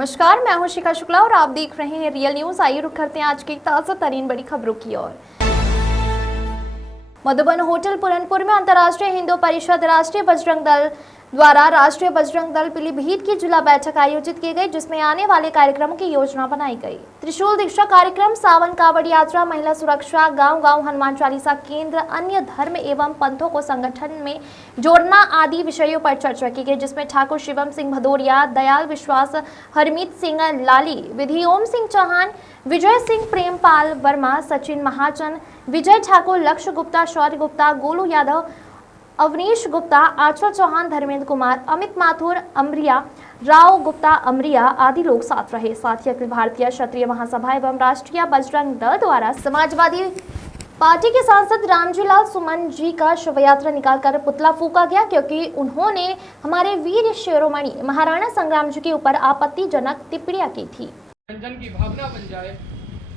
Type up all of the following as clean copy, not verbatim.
नमस्कार, मैं हूं शिखा शुक्ला और आप देख रहे हैं रियल न्यूज। आइए रुक करते हैं आज की ताजा तरीन बड़ी खबरों की ओर। मधुबन होटल पूरनपुर में अंतर्राष्ट्रीय हिंदू परिषद राष्ट्रीय बजरंग दल द्वारा राष्ट्रीय बजरंग दल पीलीभीत की जिला बैठक आयोजित की गई, जिसमें आने वाले कार्यक्रमों की योजना बनाई गई। त्रिशूल दीक्षा कार्यक्रम, सावन कावड़ यात्रा, महिला सुरक्षा, गांव-गांव हनुमान चालीसा केंद्र, अन्य धर्म एवं पंथों को संगठन में जोड़ना आदि विषयों पर चर्चा की गई, जिसमें ठाकुर शिवम सिंह भदौरिया, दयाल विश्वास, हरमीत सिंह लाली, विधि ओम सिंह चौहान, विजय सिंह, प्रेमपाल वर्मा, सचिन महाजन, विजय ठाकुर, लक्ष्य गुप्ता, शौर्य गुप्ता, गोलू यादव, अवनीश गुप्ता, आंचल चौहान, धर्मेंद्र कुमार, अमित माथुर, अमरिया राव गुप्ता अमरिया आदि लोग साथ रहे। साथ ही अखिल भारतीय क्षत्रिय महासभा एवं राष्ट्रीय बजरंग दल द्वारा समाजवादी पार्टी के सांसद रामजी लाल सुमन जी का शोभ यात्रा निकालकर पुतला फूका गया, क्योंकि उन्होंने हमारे वीर शिरोमणि महाराणा संग्राम जी के ऊपर आपत्तिजनक टिप्पणियां की थी। जन की भावना बन जाए,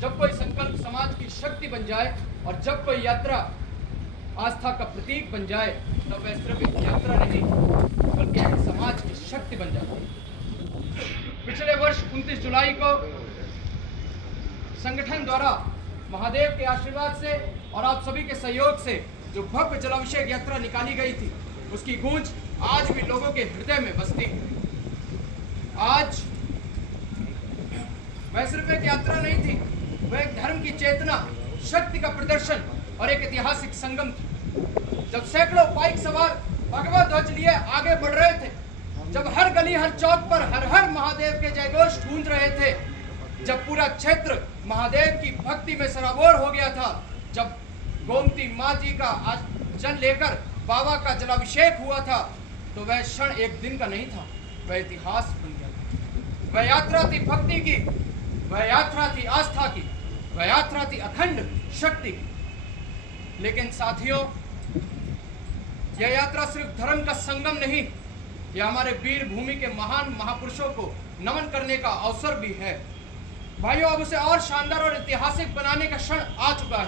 जब कोई संकल्प समाज की शक्ति बन जाए और जब कोई यात्रा आस्था का प्रतीक बन जाए, तो वह सिर्फ एक यात्रा नहीं बल्कि एक समाज की शक्ति बन जाती है। पिछले वर्ष 29 जुलाई को संगठन द्वारा महादेव के आशीर्वाद से और आप सभी के सहयोग से जो भव्य जलाभिषेक यात्रा निकाली गई थी, उसकी गूंज आज भी लोगों के हृदय में बसती है। आज वह सिर्फ एक यात्रा नहीं थी, वह एक धर्म की चेतना, शक्ति का प्रदर्शन और एक ऐतिहासिक संगम थी। जब सैकड़ों बाइक सवार भगवा ध्वज लिए आगे बढ़ रहे थे, जब हर गली हर चौक पर हर हर महादेव के जयघोष गूंज रहे थे, जब पूरा क्षेत्र महादेव की भक्ति में सराबोर हो गया था, जब गोमती माँ जी का जल लेकर बाबा का जलाभिषेक हुआ था, तो वह क्षण एक दिन का नहीं था, वह इतिहास बन गया था। वह यात्रा थी भक्ति की, वह यात्रा थी आस्था की, वह यात्रा थी अखंड शक्ति की। लेकिन साथियों, यह यात्रा सिर्फ धर्म का संगम नहीं, यह हमारे वीर भूमि के महान महापुरुषों को नमन करने का अवसर भी है। भाइयों, अब उसे और शानदार और ऐतिहासिक बनाने का क्षण आ चुका है।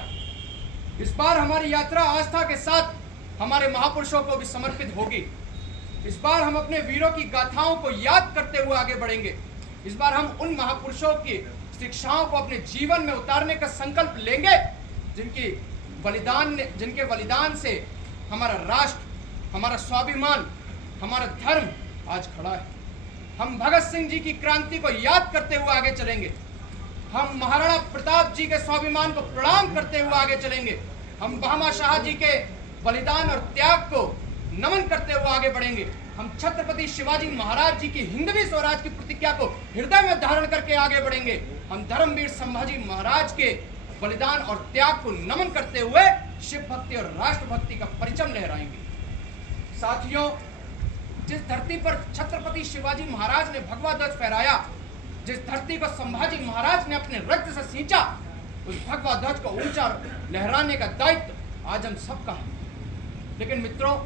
इस बार हमारी यात्रा आस्था के साथ हमारे महापुरुषों को भी समर्पित होगी। इस बार हम अपने वीरों की गाथाओं को याद करते हुए आगे बढ़ेंगे। इस बार हम उन महापुरुषों की शिक्षाओं को अपने जीवन में उतारने का संकल्प लेंगे, जिनके बलिदान से हमारा राष्ट्र, हमारा स्वाभिमान, हमारा धर्म आज खड़ा है। हम भगत सिंह जी की क्रांति को याद करते हुए आगे चलेंगे। हम महाराणा प्रताप जी के स्वाभिमान को प्रणाम करते हुए आगे चलेंगे। हम बहामा शाह जी के बलिदान और त्याग को नमन करते हुए आगे बढ़ेंगे। हम छत्रपति शिवाजी महाराज जी की हिंदवी स्वराज की प्रतिज्ञा को हृदय में धारण करके आगे बढ़ेंगे। हम धर्मवीर संभाजी महाराज के बलिदान और त्याग को नमन करते हुए शिव भक्ति और राष्ट्र भक्ति का परचम लहराएंगे। साथियों, जिस धरती पर छत्रपति शिवाजी महाराज ने भगवा ध्वज फहराया, जिस धरती को संभाजी महाराज ने अपने रक्त से सींचा, उस भगवा ध्वज को ऊंचा लहराने का दायित्व आज हम सबका है। लेकिन मित्रों,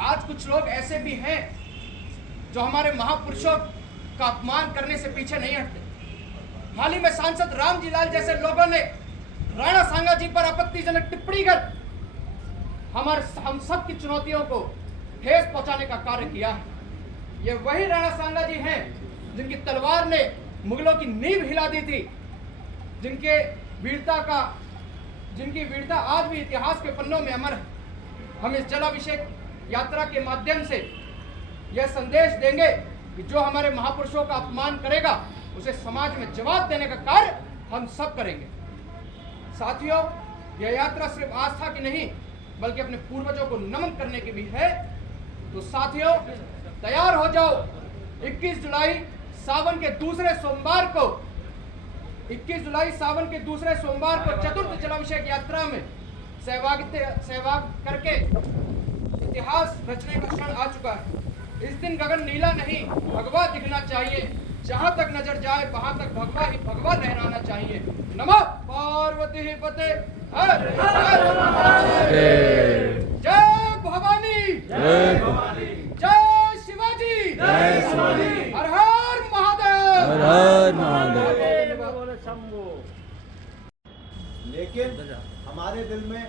आज कुछ लोग ऐसे भी हैं जो हमारे महापुरुषों का अपमान करने से पीछे नहीं हटते। हाल ही में सांसद रामजी लाल जैसे लोगों ने राणा सांगा जी पर आपत्तिजनक टिप्पणी कर हम सब की चुनौतियों को ठेस पहुंचाने का कार्य किया है। ये वही राणा सांगा जी हैं जिनकी तलवार ने मुगलों की नींव हिला दी थी, जिनकी वीरता आज भी इतिहास के पन्नों में अमर है। हम इस जलाभिषेक यात्रा के माध्यम से यह संदेश देंगे कि जो हमारे महापुरुषों का अपमान करेगा, उसे समाज में जवाब देने का कार्य हम सब करेंगे। साथियों, यह यात्रा सिर्फ आस्था की नहीं बल्कि अपने पूर्वजों को नमन करने की भी है। तो साथियों, तैयार हो जाओ। 21 जुलाई सावन के दूसरे सोमवार को चतुर्थ जलाभिषेक यात्रा में सहभाग करके इतिहास रचने का क्षण आ चुका है। इस दिन गगन नीला नहीं, भगवा दिखना चाहिए। जहां तक नजर जाए वहां तक भगवा ही भगवा लहराना चाहिए। नमः पार्वती पते हर हर महादेव। जय भवानी, जय भवानी, जय शिवाजी, जय शिवाजी, हर हर महादेव, हर हर महादेव। लेकिन हमारे दिल में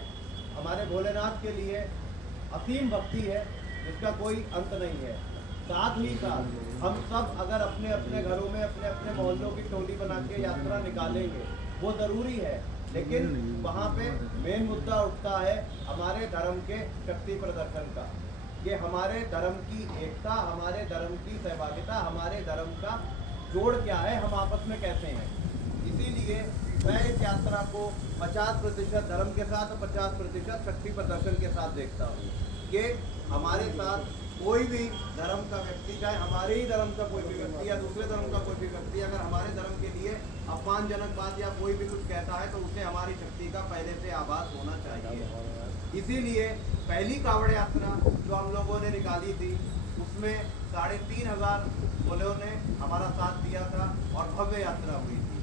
हमारे भोलेनाथ के लिए असीम भक्ति है, जिसका कोई अंत नहीं है। साथ ही साथ हम सब अगर अपने अपने घरों में अपने अपने मोहल्लों की टोली बना के यात्रा निकालेंगे वो ज़रूरी है, लेकिन वहाँ पे मेन मुद्दा उठता है हमारे धर्म के शक्ति प्रदर्शन का। ये हमारे धर्म की एकता, हमारे धर्म की सहभागिता, हमारे धर्म का जोड़ क्या है, हम आपस में कैसे हैं। इसीलिए मैं इस यात्रा को 50% धर्म के साथ और 50% शक्ति प्रदर्शन के साथ देखता हूँ कि हमारे साथ कोई भी धर्म का व्यक्ति, चाहे हमारे ही धर्म का कोई भी व्यक्ति या दूसरे धर्म का कोई भी व्यक्ति, अगर हमारे धर्म के लिए अपमानजनक बात या कोई भी कुछ कहता है तो उसे हमारी शक्ति का पहले से आभास होना चाहिए। इसीलिए पहली कावड़ यात्रा जो हम लोगों ने निकाली थी उसमें 3500 बोलों ने हमारा साथ दिया था और भव्य यात्रा हुई थी।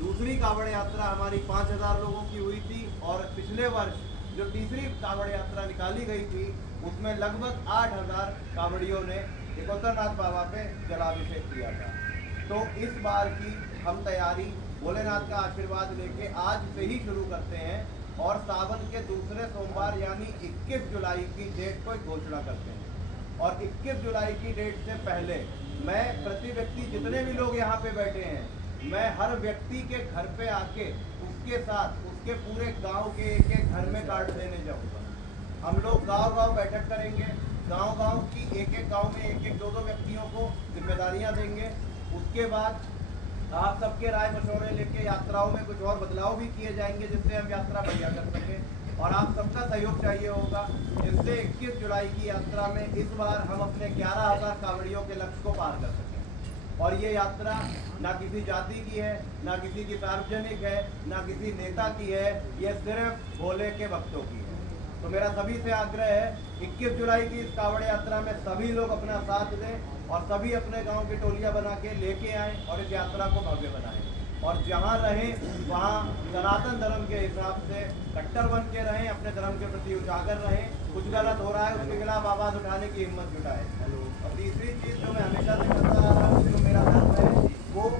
दूसरी कावड़ यात्रा हमारी 5000 लोगों की हुई थी और पिछले वर्ष जो तीसरी कावड़ यात्रा निकाली गई थी उसमें लगभग 8000 कावड़ियों ने एकोतरनाथ बाबा पे जलाभिषेक किया था। तो इस बार की हम तैयारी भोलेनाथ का आशीर्वाद लेके आज से ही शुरू करते हैं और सावन के दूसरे सोमवार यानी 21 जुलाई की डेट को घोषणा करते हैं। और 21 जुलाई की डेट से पहले मैं प्रति व्यक्ति, जितने भी लोग यहाँ पे बैठे हैं, मैं हर व्यक्ति के घर पे आके उसके साथ उसके पूरे गांव के एक घर में कार्ड देने जाऊंगा। हम लोग गांव-गांव बैठक करेंगे, गांव-गांव की एक गांव में एक 2-2 व्यक्तियों को जिम्मेदारियां देंगे। उसके बाद आप सबके राय मशवरे लेके यात्राओं में कुछ और बदलाव भी किए जाएंगे जिससे हम यात्रा बढ़िया कर सकें और आप सबका सहयोग चाहिए होगा, जिससे 21 जुलाई की यात्रा में इस बार हम अपने 11000 कावड़ियों के लक्ष्य को पार कर सकें। और ये यात्रा ना किसी जाति की है, ना किसी की सार्वजनिक है, ना किसी नेता की है, ये सिर्फ भोले के भक्तों की है। तो मेरा सभी से आग्रह है 21 जुलाई की इस कावड़ यात्रा में सभी लोग अपना साथ दें और सभी अपने गांव की टोलियां बना के लेके आएं और इस यात्रा को भव्य बनाएं। और जहां रहें वहां सनातन धर्म के हिसाब से कट्टर बन के रहें, अपने धर्म के प्रति उजागर रहें। कुछ गलत हो रहा है उसके खिलाफ आवाज़ उठाने की हिम्मत जुटाएं। और तीसरी चीज़ जो मैं हमेशा से करता आ रहा हूँ, जो मेरा धर्म है, वो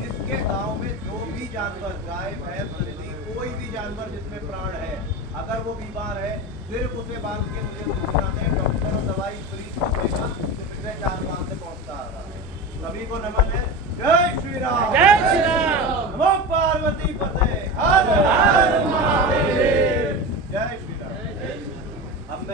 जिसके गाँव में जो भी जानवर, गाय भैंस बकरी, कोई भी जानवर जिसमें प्राण है, अगर वो बीमार है सिर्फ उसे बांध के मुझे सूचना दें, डॉक्टर दवाई फ्री देगा। पिछले 4 माह से पहुंचता आ रहा है। सभी को नमन है। जय श्री राम, जय श्री राम। नमो पार्वती पते, हर हर महादेव।